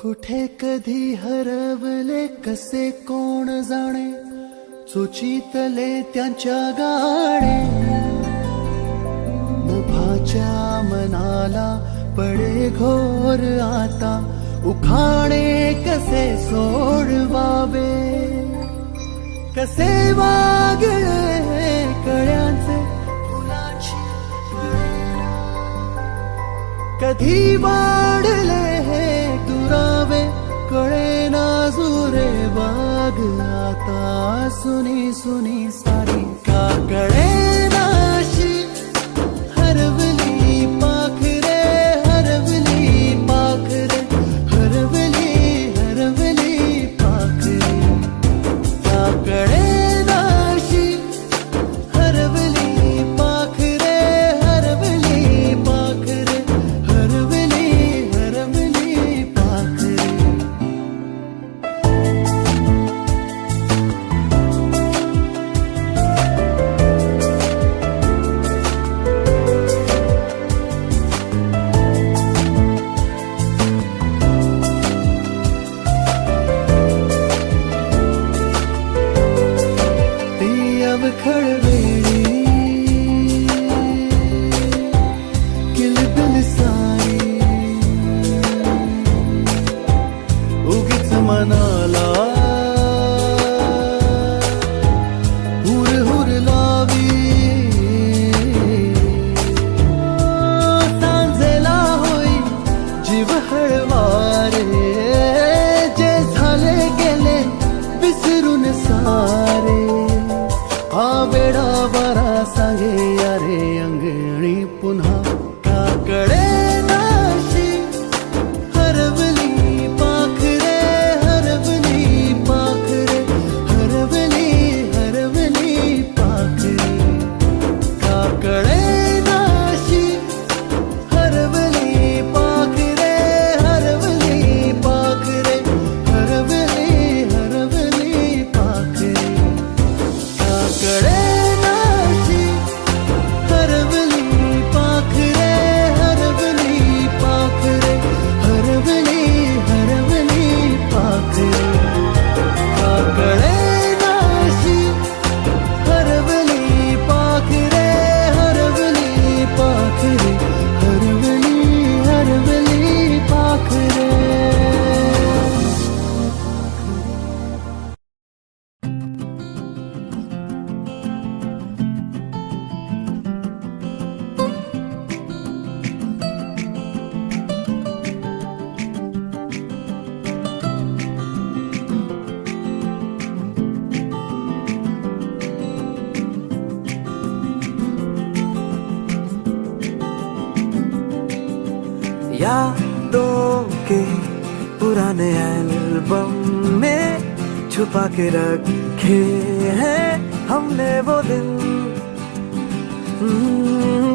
कुठे कधी हरवले कसे कोण जाणे, चोचीतले त्यांच्या गाणे. मुभाच्या मनाला पडे घोर आता, उखाणे कसे सोडवावे. कसे वागले कळ्यांचे फुलाची कळेना, कधी वाढले हे दुरावे कळेना जुरे बाग. आता सुनी सुनी सारी का कळेना अशी, हरवली पाखरे हरवली पाखरे हरवली हरवली पाखरे. का कळेना अशी, हरवली पाखरे हरवली पाखरे हरवली हरवली पाखरे. ती अवखळ वेळी किलबिल सारी, उगीच मनाला हुर हुर लावी. सांजेला होई जीव हळवारे, जे झाले गेले विसरून सारे. हा वेडा बरा सांगे यारे अंगणी पुन्हा. का कळेना अशी, हरवली पाखरे हरवली पाखरे हरवली हरवली पाखरे. का कळेना अशी, हरवली पाखरे हरवली पाखरे हरवली हरवली पाखरे. का कळेना अशी, हरवली पाखरे हरवली पाखरे हरवली हरवली पाखरे. का कळेना अशी, हरवली पाखरे हरवली पाखरे हरवली हरवली पाखरे. यादों के पुराने एल्बम में छुपा के रखे हैं हमने वो दिन.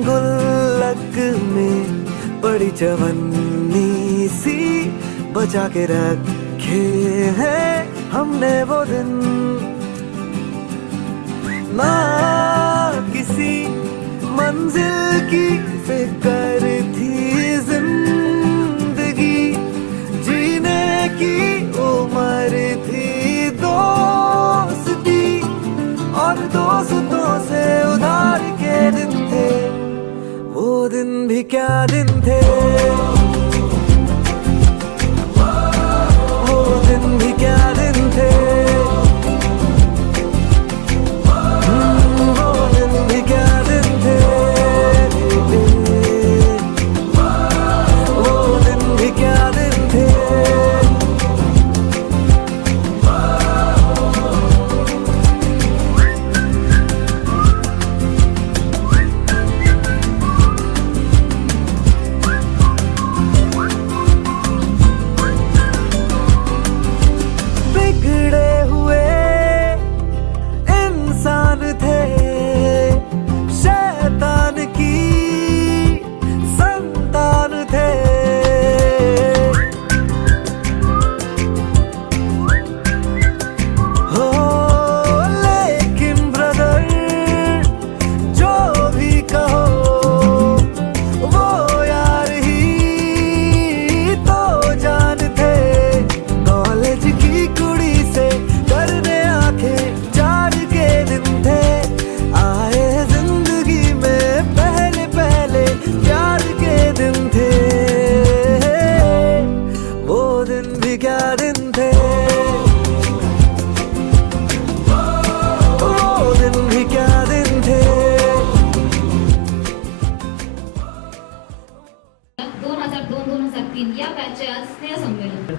गुल्लक में पड़ी चवन्नी सी, बचा के रखे हैं हमने वो दिन. ना किसी मंजिल की फिक्र थी, जिंदगी जीने की उम्र थी. दोस्ती और दोस्तों से उधार के दिन थे, वो दिन भी क्या दिन थे. वो दिन भी क्या दिन थे. वो दिन भी क्या दिन थे. वो दिन भी क्या दिन थे.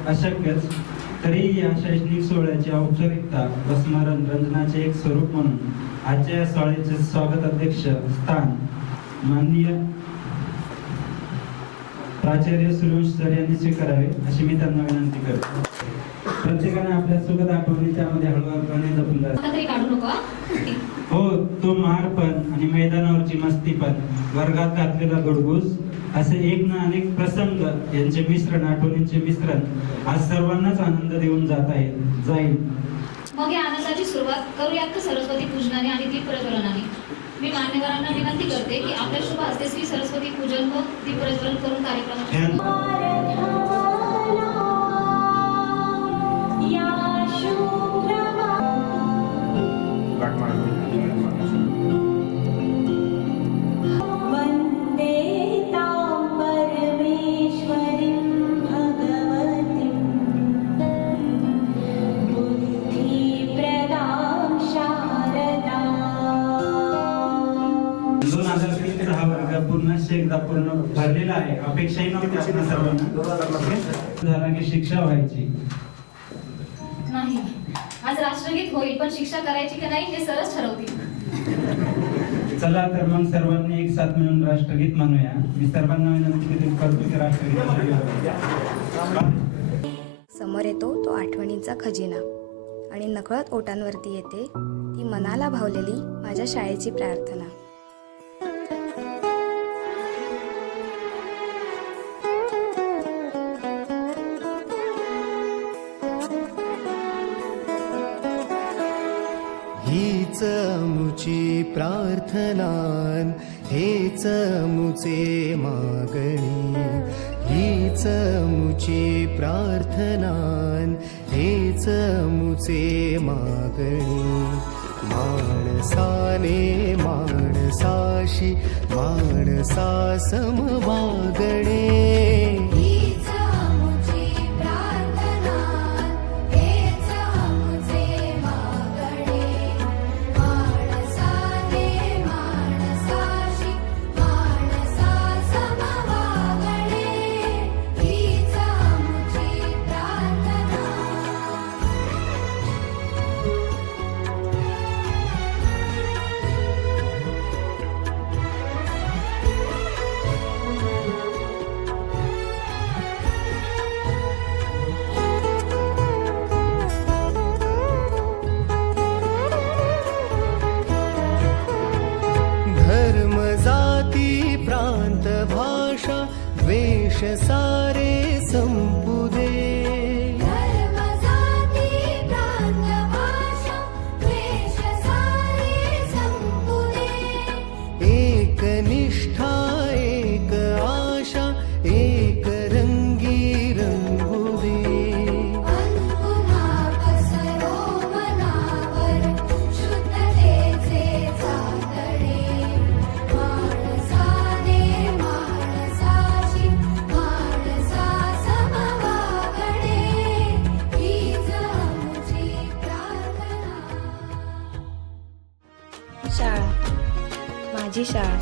अशक्यच, तरीही या शैक्षणिक सोहळ्याची औपचारिकता व स्मरण रंजनाचे एक स्वरूप म्हणून आजच्या या सोहळ्याचे स्वागत अध्यक्ष स्थान माननीय प्राचार्य सूर्यवंशी सर यांनी स्वीकारावे अशी मी त्यांना विनंती करतो. प्रत्येकाने आपल्या सुखद आठवणी त्यामध्ये हळूहळूपणे जपून द्याव्या. तरी काढू नको हा? हो, तो महारपण आणि मैदानावरची मस्तीपण, वर्गात घातलेला गडगूस, असे एक ना अनेक प्रसंग यांचे मिश्रण, आठवणींचे मिश्रण आज सर्वांनाच आनंद देऊन जाईल. मग या आनंदाची सुरुवात करूयात का सरस्वती पूजनाने आणि दीप प्रज्वलनाने. मी मान्यवरांना विनंती करते की आपल्या शुभ हस्ते श्री सरस्वती पूजन व दीप प्रज्वलन करून कार्यक्रम एकदा पूर्ण भरलेला आहे. अपेक्षाही नव्हती आपल्या सर्वांना झाला की शिक्षा व्हायची. नाही, आज राष्ट्रगीत होईल पण शिक्षा करायची की नाही हे सरच ठरवतील. चला तर मग सर्वांनी एक साथ मिळून राष्ट्रगीत म्हणूया. मी सर्वांना विनंती करतो की राष्ट्रगीत. समोर येतो तो आठवणींचा खजिना आणि नकळत ओटांवरती येते ती मनाला भावलेली माझ्या शाळेची प्रार्थना. हीच मुची प्रार्थनान, हेच मुचे मागणी. हीच मुची प्रार्थनान, हेच मुचे मागणी. माणसाने माणसाशी माणसा समवागणे. वेश सारे संपू दे. धर्म जाती प्रांत भाषा वेश सारे संपू दे. एक निष्ठा एक आशा एक रंगी रंगू दे. पुन्हा पसरो मनावर शुद्धतेचे चांदणे. माणसाने माणसाशी माणसा समवागणे. हीच आमची प्रार्थना. शाळा, माझी शाळा,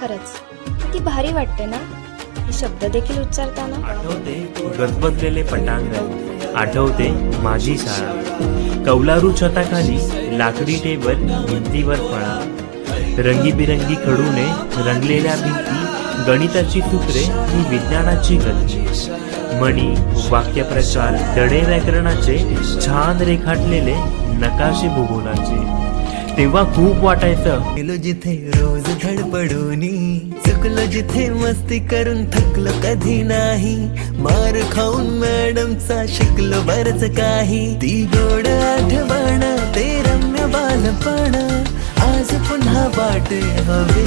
खरंच किती भारी वाटते ना हे शब्द देखील उच्चारताना. आठवते गजबजलेले पटांगण, आठवते माझी शाळा. कौलारू छताखाली लाकडी टेबल, भिंतीवर फळा, रंगीबिरंगी खडूने रंगलेल्या भिंती, गणिताची सूत्रे ही विज्ञानाची गती. म्हणी, वाक्यप्रचार, धडे व्याकरणाचे, छान रेखाटलेले नकाशे भूगोलाचे. तेव्हा खूप वाटायचं गेलो जिथे रोज धडपडूनी, चुकलो जिथे मस्ती करून थकलो कधी नाही. मार खाऊन मॅडमचा शिकलो बरच काही. ती गोड आठवण, ते रम्य बालपण आज पुन्हा वाटे हवे.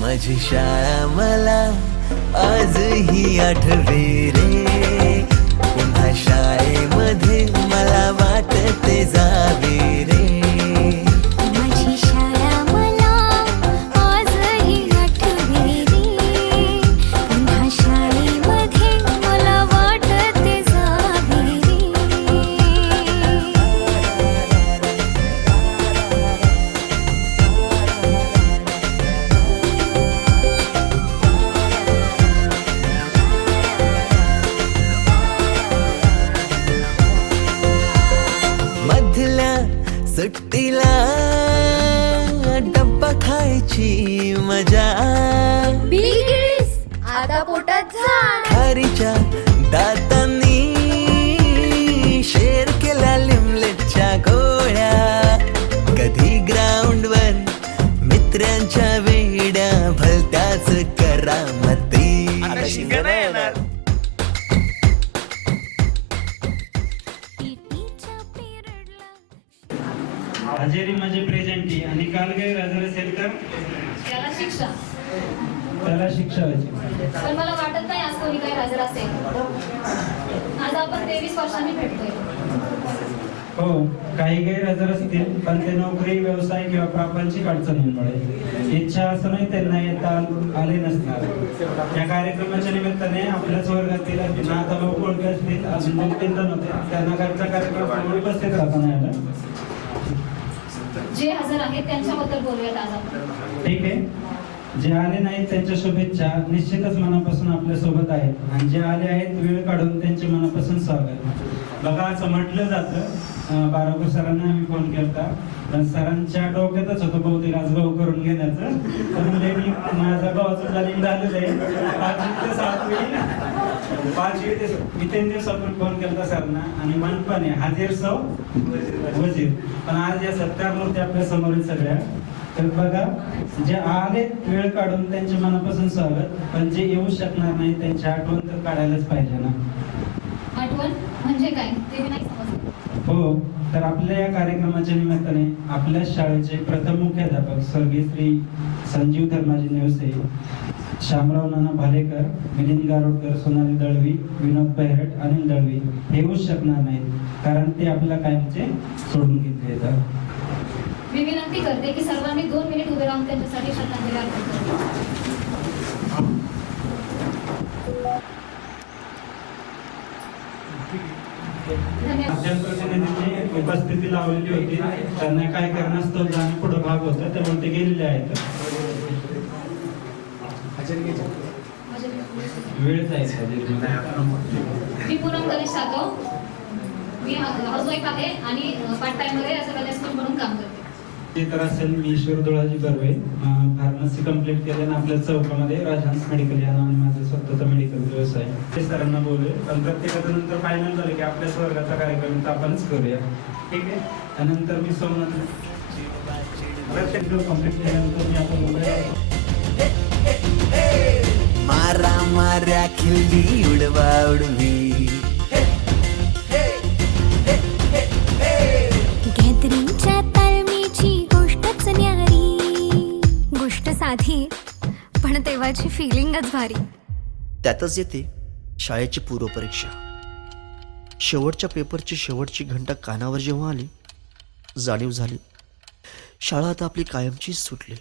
माझी शाळा मला आजही आठवे रे. पुन्हा शाळेमध्ये मला वाटते जावे रे. माझी शाळा मला आजही आठवे रे. पुन्हा शाळेमध्ये मला वाटते जावे रे. तिच्या दातांनी शेअर केल्या लिमलेटच्या गोळ्या. कधी ग्राउंडवर मित्रांच्या वेड्या भलत्याच करामती. टीटीच्या पिरियडला हजेरी म्हणजे प्रेझेंटी आणि काल गैरहजर असेल तर त्याला शिक्षा. त्याला शिक्षा व्हायची. पण मला वाटत नाही आज कोणी काही हजर असेल. आज आपण 23 वर्षांनी भेटतोय. हो, काही गैरहजर असतील पण ते नोकरी, व्यवसाय किंवा प्रापंचिक अडचणींमुळे इच्छा असूनही त्यांना येता आले नसणार. या कार्यक्रमाच्या निमित्ताने आपल्याच वर्गातील आता लोक ओळखी असतील अजून 2-3 जण होते, त्यांना घरचा कार्यक्रम उपस्थित राहता नाही आलं. जे हजर आहेत त्यांच्याबद्दल बोलूयात आज आपण. ठीक आहे. जे आले नाहीत त्यांच्या शुभेच्छा निश्चितच मनापासून आपल्या सोबत आहेत आणि जे आले आहेत वेळ काढून त्यांचे मनापासून स्वागत. बघा, असं म्हटलं जातं, बारापूर सरांना आम्ही फोन केला पण सरांच्या डोक्यातच होतं बहुतेक आज भाऊ करून घेण्याचं. तर म्हणजे मी माझ्या भावाचं प्लॅनिंग झालेलं आहे 5वी ते 7वी 5वी ते मी 3 दिवसापूर्वी फोन केला सरांना आणि मनपाने हाजीर सौ वजीर. पण आज या सत्कार मूर्ती आपल्या समोर आहेत सगळ्या. तर बघा, जे आले वेळ काढून त्यांच्या मनापासून स्वागत, पण जे येऊ शकणार नाही त्यांची आठवण तर काढायलाच पाहिजे ना. आठवण म्हणजे काय ते मी नाही समजलं. हो, तर आपल्या या कार्यक्रमाच्या निमित्ताने आपल्या शाळेचे प्रथम मुख्याध्यापक स्वर्गीय श्री संजीव धर्माजी नेवसे, शामराव नाना भालेकर, मिलिंद गारोडकर, सोनाली दळवी, विनोद बहिरट, अनिल दळवी हे येऊच शकणार नाहीत कारण ते आपल्या कायमचे सोडून घेतले येतात. मी विनंती करते की सर्वांनी 2 मिनिट उभे राहून त्यांच्यासाठी श्रद्धांजली अर्पण करावी. धन्यवाद. जनप्रतिनिधींनी उपस्थिती लावलेली होती, त्यांना काय कारणास्तव जाणं पुढे भाग होता त्यामुळे ते गेलेले आहेत. वेळ जायचा. मी पूनम गणेश सातव. मी हाऊसवाईफ आहे आणि पार्ट टाइम मध्ये असं कन्या म्हणून काम करते. ते तर असेल मी ईश्वर दोळाजी बर्वे, फार्मसी कंप्लीट केल्यानं आपल्या चौकामध्ये राजहंस मेडिकल या नावाने माझा स्वतःचा मेडिकल व्यवसाय. ते सरांना बोलूया पण प्रत्येकाचं नंतर फायनल झालं की आपल्याच वर्गाचा कार्यक्रम तर आपणच करूया. ठीक आहे. त्यानंतर मी सोमनाथ प्रत्येक कंप्लीट केल्यानंतर मी आपण मारा माऱ्या खिल्ली उडवा उडवी. गॅदरिंगच्या तालमीची गोष्टच न्यारी. गोष्ट साधी पण तेव्हाची फिलिंगच भारी. त्यातच येते शाळेची पूर्वपरीक्षा. शेवटच्या पेपरची शेवटची घंटा कानावर जेव्हा आली, जाणीव झाली शाळा आता आपली कायमचीच सुटली.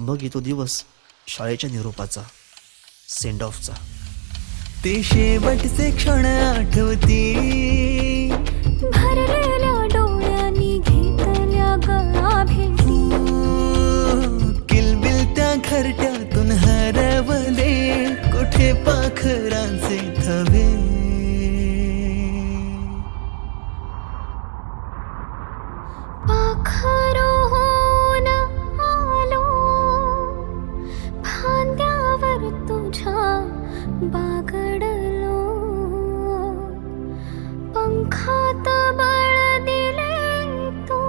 मग येतो दिवस शाळेच्या निरोपाचा, सेंड ऑफचा. ते शेवटचे क्षण आठवती. भरलेल्या डोळ्यांनी घेतल्या गळा भेटी. किलबिल त्या घरट्यातून हरवले कुठे पाखरांचे थवे. पाखरोन आलो फांद्यावर तुझ्या बागडलो. पंखात बळ दिले तू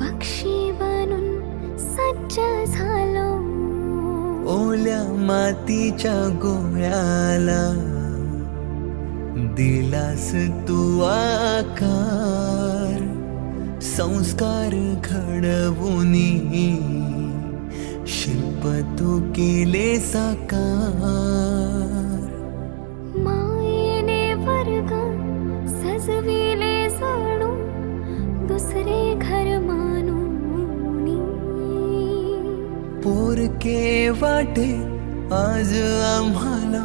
पक्षी बनून सज्ज झालो. ओल्या मातीच्या गोळ्याला दिलास तू आकार. संस्कार घडवूनी शिल्प तू केले साकार. मायेने वर्ग सजविले जणू दुसरे घर मानूनी. पोरके वाटे आज आम्हाला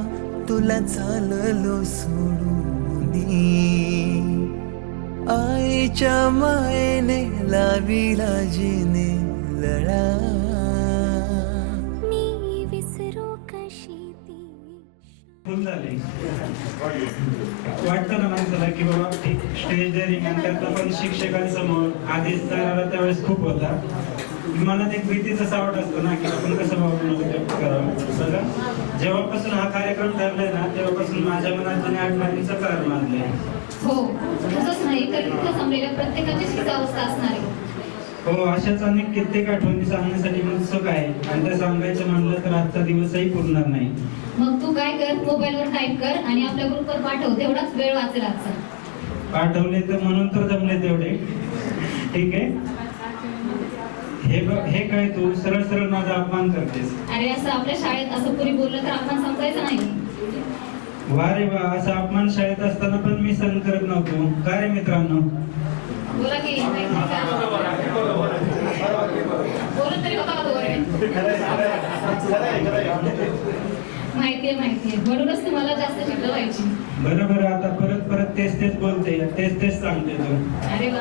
तुला चाललो सोडूनी. आईच्या मायेने लाविला जिने लळा. मी विसरू कशी ती. फुल झाले. वाटतं ना माणसाला की बाबा स्टेज डेअरिंग आणि त्यातलं पण शिक्षकांसमोर आधीच तर त्यावेळेस खूप होता. मनात एक भीतीचा सावट असतो ना की आपण कसं भावना व्यक्त करावं. बघा, जेव्हापासून हा कार्यक्रम ठरलाय ना तेव्हापासून माझ्या मनात जुन्या आठवणीचं कार मारलंय. हो, तसंच नाही तर इथं जमलेल्या प्रत्येकाचीच हीच अवस्था असणार आहे. हो, अशाच अनेक कित्येक आठवणी सांगण्यासाठी मी उत्सुक आहे आणि त्या सांगायचं म्हणलं तर आजचा दिवसही पुरणार नाही. मग तू काय कर, मोबाईलवर टाईप कर आणि आपल्या ग्रुपवर पाठव, तेवढाच वेळ वाचेल आजचा. पाठवले तर म्हणून तर जमले तेवढे. ठीक आहे. हे काय तू सरळ सरळ माझा अपमान करतेस. अरे असं आपल्या शाळेत असं कोणी बोललं तर आपण समजायचं नाही. वा रे वा, असा अपमान शाळेत असताना पण मी सहन करत नव्हतो. का रे मित्रांनो? बोला की माहिती का? बोलत तरी होता का तो रे? माहितीये म्हणूनच तुम्हाला जास्त शिकलं पाहिजे. बरं आता परत तेच बोलते, तेच सांगते तू. अरे वा,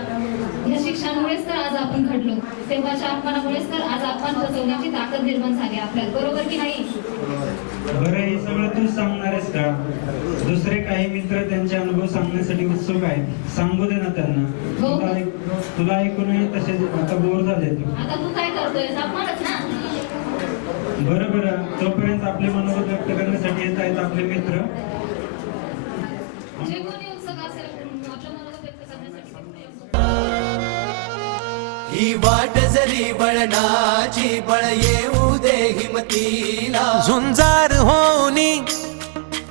या शिक्षणामुळेच तर आज आपण घडलो. तेव्हाच्या अपमानामुळेच तर आज अपमान पचवण्याची ताकद निर्माण झाली आपल्याला, बरोबर की नाही? बरं, हे सगळं तूच सांगणार आहेस का? दुसरे काही मित्र त्यांचे अनुभव सांगण्यासाठी उत्सुक आहेत, सांगू दे ना त्यांना. हो. तुला ऐकूनही तसे आता बोर झाले तू. आता तू काय करतोय? अपमानच ना. बरं तोपर्यंत आपले मनोगत व्यक्त करण्यासाठी येत आहेत आपले मित्र. जे कोणी उत्सुक असेल आपलं मनोगत व्यक्त करण्यासाठी. ही वाट जरी वळणाची बळ येऊ दे हिमतीला, झुंजार होनी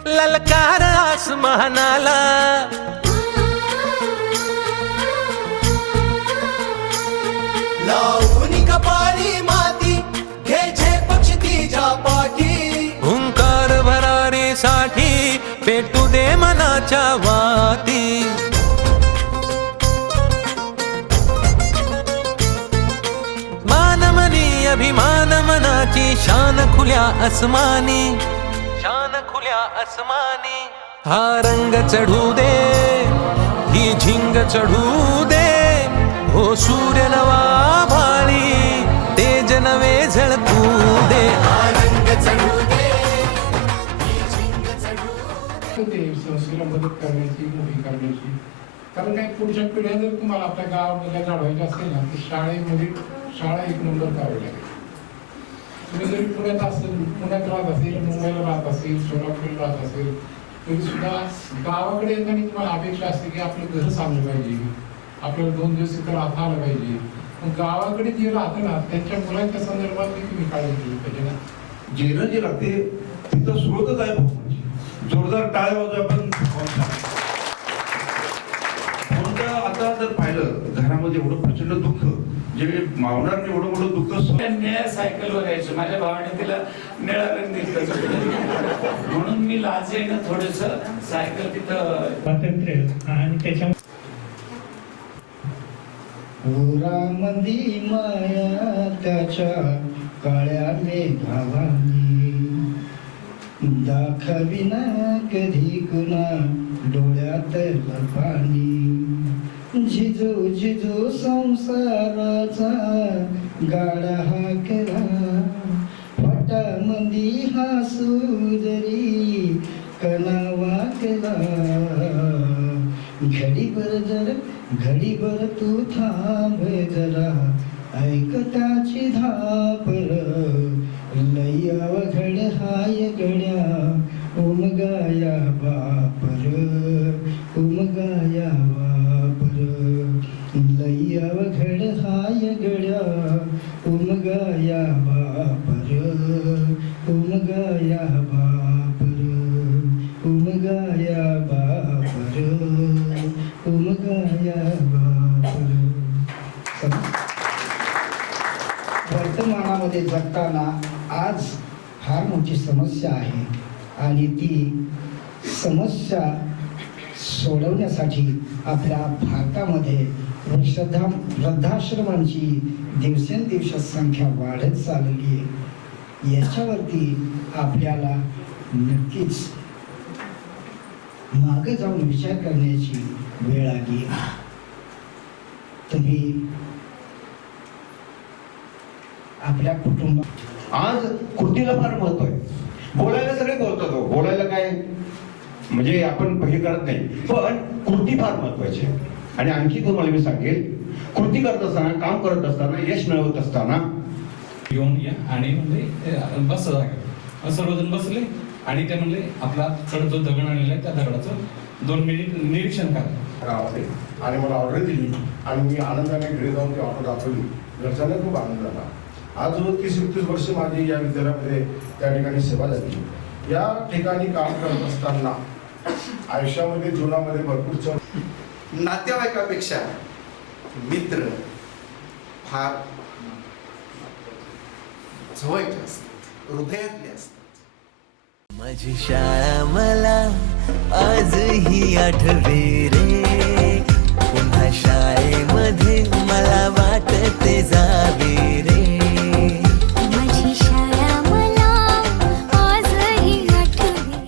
ललकार आसमानाला, लावून कपाळी माती घे पक्ष तिच्या पाठी, हुंकार भरारीसाठी पेटू दे मनाच्या वाती. मानमनी अभिमान मनाची शान खुल्या आसमानी, हा रंग चढू दे, ही झिंग चढू दे, हो सूर्य नवा भाळी, तेज नवे झळकू दे, हा रंग चढू दे, ही झिंग चढू दे. ते संस्थेला मदत करण्याची, मोठी करण्याची. कारण काही पुढच्या पिढ्या जर तुम्हाला आपल्या गावामध्ये घडवायच्या असेल ना तर शाळा एक नंबर करावी लागेल. तुम्ही जरी पुण्यात राहत असेल, मुंबईला राहत असेल, सोलापूरला राहत असेल तरी सुद्धा गावाकडे येताना तुम्हाला अपेक्षा असते की आपलं घर चांगलं पाहिजे, आपल्याला 2 दिवस तिथं राहता आलं पाहिजे. मग गावाकडे जे राहतं ना त्यांच्या मुलांच्या संदर्भात तुम्ही काळजी केली पाहिजे ना. जेणं जे लागते तिथं स्रोतच आहे भोवनाची. जोरदार टाळ्या वाजवा. आपण कोणतं आता जर पाहिलं घरामध्ये एवढं प्रचंड दुःख जे मावणार एवढं मोठं दुःख. निळ्या सायकलवर यायचं. माझ्या भावाने तिला निळा रंग दिला म्हणून मी लाजेनं थोडस सायकल तिथं स्वातंत्र्य आणि त्याच्या उरामंदी माया त्याच्या काळ्या मेघावानी, दाखविना कधी कुणा डोळ्यात पाणी, झिजू संसाराचा गाडा हाकला, फटामंदी हासू जरी कणा वाकला, घडीभर तू थांब जरा, ऐकताची धापर, लई अवघड हाय गड्या, उमगाया बापर, उमगाया बापर, लई अवघड हाय गड्या, उमगाया बापर, उमगाया बापर, उमगाया बापर, उमगाया बापर. वर्तमानामध्ये जगताना आज फार मोठी समस्या आहे आणि ती समस्या सोडवण्यासाठी आपल्या भारतामध्ये वृद्धाश्रमांची दिवसेंदिवस संख्या वाढत चालली आहे. याच्यावरती आपल्याला नक्कीच मागे जाऊन विचार करण्याची वेळ आली. तुम्ही आपल्या कुटुंबात आज कृतीला फार महत्व आहे. बोलायला सगळे बोलतात, बोलायला काय म्हणजे आपण हे करत नाही, पण कृती फार महत्वाची आहे. आणि आणखी तुम्हाला मी सांगेल कृती करत असताना, काम करत असताना, यश मिळवत असताना घेऊन या आणि म्हणले बस सर्वजण बसले आणि ते म्हणले आपला चढ जो दगड आणलेला आहे त्या दगडाचं 2 मिनिट निरीक्षण करा गावामध्ये. आणि मला ऑर्डर दिली आणि मी आनंदाने घरी जाऊन ती ऑर्डर दाखवली. घरच्यांना खूप आनंद झाला. आज 30-31 वर्ष माझी या विद्यालयामध्ये त्या ठिकाणी सेवा झाली. या ठिकाणी काम करत असताना आयुष्यामध्ये जीवनामध्ये भरपूर नातेवाईकापेक्षा मित्र फार जवळचे असतात, हृदयातले असतात. माझी शाळा मला आजही आठवे रे, पुन्हा शाळेमध्ये मला वाटते जावे रे. माझी शाळा मला आजही आठवते.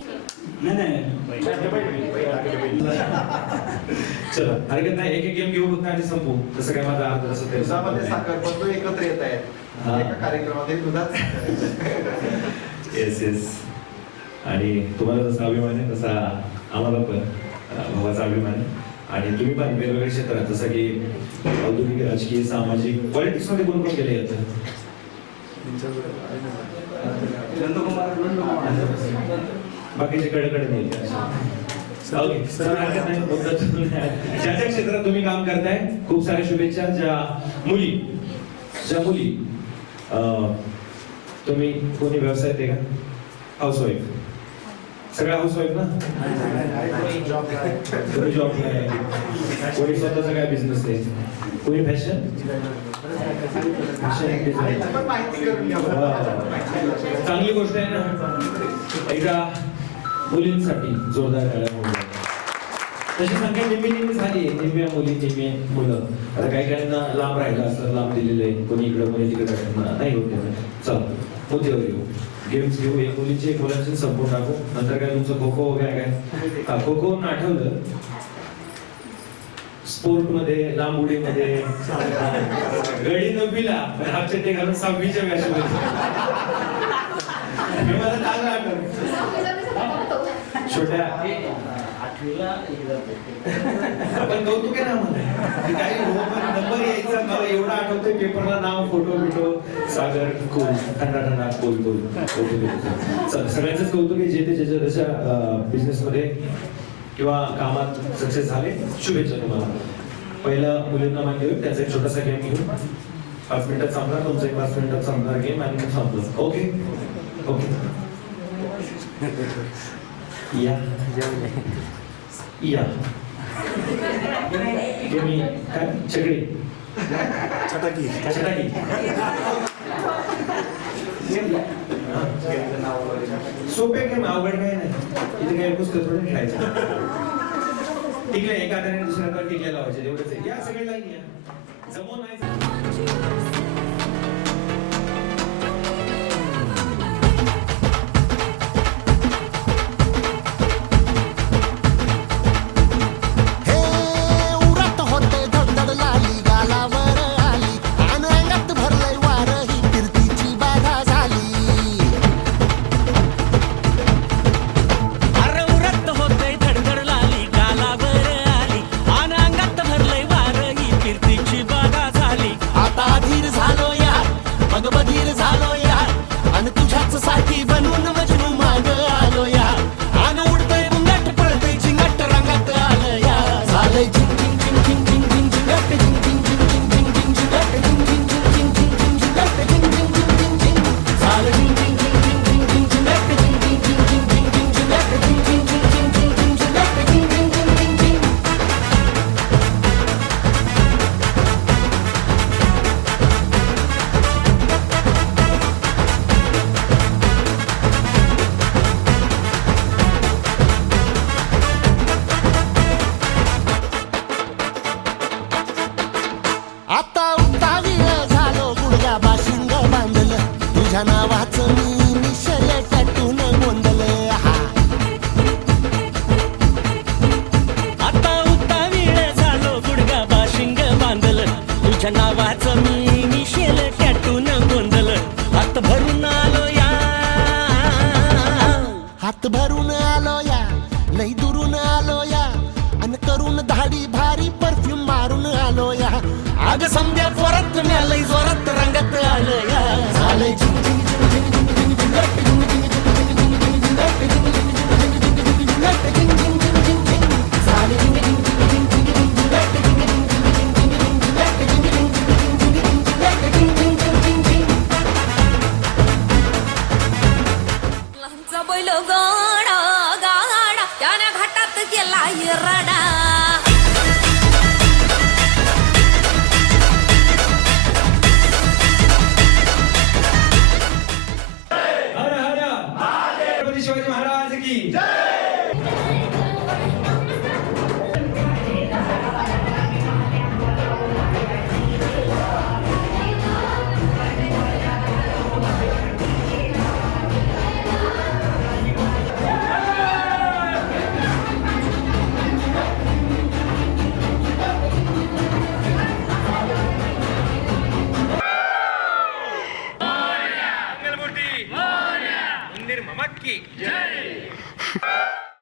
चला हरकत नाही, एक गेम घेऊ फक्त आणि संपू. तसं काय माझा अर्थ असं दुधामध्ये साखर पण एकत्र येत आहेत एका कार्यक्रमात दुधात. Yes yes. आणि तुम्हाला जसा अभिमान आहे तसा आम्हाला पण भावाचा अभिमान आहे. आणि तुम्ही पण वेगवेगळ्या क्षेत्रात जसं की औद्योगिक, राजकीय, सामाजिक, पॉलिटिक्स मध्ये कोण कोण केले याचं? बाकीचे कडे नाही. ओके सर, हरकत नाही. ज्या ज्या क्षेत्रात तुम्ही काम करताय खूप साऱ्या शुभेच्छा. ज्या मुली तुम्ही कोणी व्यवसाय आहे का? हाऊसवाईफ, सगळ्या हाऊसवाईफ ना? कोणी जॉब आहे, कोणी स्वतःचा काय बिझनेस आहे, कोणी फॅशन चांगली गोष्ट आहे ना. एकदा मुलींसाठी जोरदार टाळ्या. तशी संख्या निम्मी झाली. निम्म्या मुली, निम्मे मुलं. आता काही काहींना लांब राहिलं असतं, लांब दिलेलं आहे, कोणी इकडं कोणी तिकडे नाही होते. चला मुद्द्यावर येऊ. गेम्स घेऊ. एक मुलीची एक मुलांची संपूर्ण टाकू. नंतर काय तुमचं खो खो वगैरे काय? खो खो आठवलं स्पोर्ट मध्ये, लांब उडीमध्ये गडी 9वीला पण हाफ चड्डी घालून 6वीच्या मॅचमध्ये मी मला चांगलं आठवलं. छोट्या आपण कौतुक आहे ना मला काही नंबर यायचा. मला एवढं आठवतंय पेपरला नाव, फोटो बिटो, सागर कोल, ठंडा कोल. सगळ्यांचंच कौतुक आहे जे ते ज्याच्या त्याच्या बिझनेसमध्ये किंवा कामात सक्सेस झाले. शुभेच्छा तुम्हाला. पहिलं मुलींना मान्य होईल त्याचा एक छोटासा गेम घेऊ. 5 मिनिटात संपणार तुमचा, एक 5 मिनिटात संपणार गेम आणि संपलं. ओके ओके या तुम्ही काय चकडी चटाकी सोपे गेम, अवघड काय नाही. इथे काही पुस्तक थोडं खेळायचं. टिकले एका हाताने दुसऱ्या हातावर टिकले लावायचे एवढंच आहे. या सगळे लाईन या जमून नाही. अग समद्या जोरात मिळालंय जोरात रंगात आलं या झालंय बैल गाडा गाडा त्याने घाटात केला रडा हर हर छत्रपती शिवाजी महाराज की